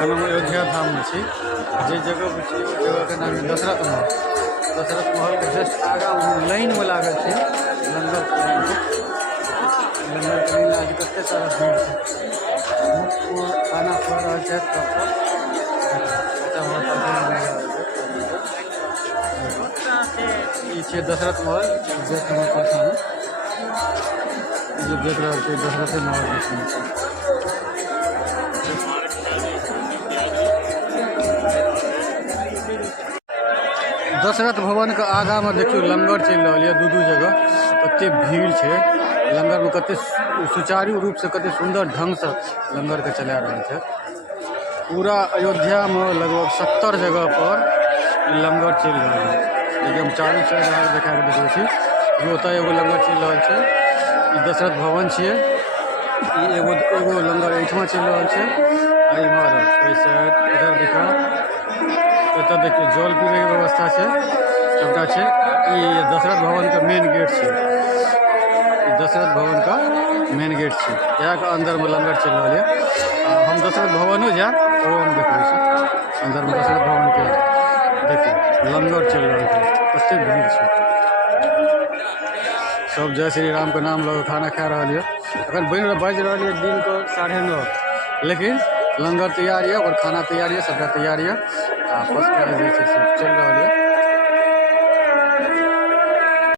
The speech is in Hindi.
हम अयोध्या धाम में छी जे जगह पर छी ओ जगह के नाम है दशरथ महल। दशरथ महल के जस्ट आगा लाइन में लागल छै लंगर के लाइन आज कते सारा भीड़ छै। वो खाना खा रहा है तब ये दशरथ महल देख हमर पाछा में जो देख रहा है दशरथ महल दशरथ भवन के आगा में देखियो लंगर चल रहा है दू जगह कते भीड़ है लंगर में कते सुचारू रूप से कते सुंदर ढंग से लंगर के चला रहा है। पूरा अयोध्या में लगभग 70 जगह पर लंगर चल रहा है। देखिए हम चारू साइड देखा के देखै छी जो होता एगो लंगर चल रहा है। दशरथ भवन छे एगो लंगर एठमा चल रहा है। इधर देखा तो देखिए जल पीने की व्यवस्था है सबटा है। ये दशरथ भवन का मेन गेट है। दशरथ भवन का मेन गेट है यहाँ का अंदर में लंगर चल रहा है। हम दशरथ भवन जा वो हम देख अंदर में दशरथ भवन के देखिए लंगर चल रहा है कते भीड़ है। सब जय श्री राम के नाम लगे खाना खा रहा है। अगर बज रहा है दिन को 9:30 लेकिन लंगर तैयार है और खाना तैयार है सबका तैयार है। फर्स्ट क्लास चल रहा है।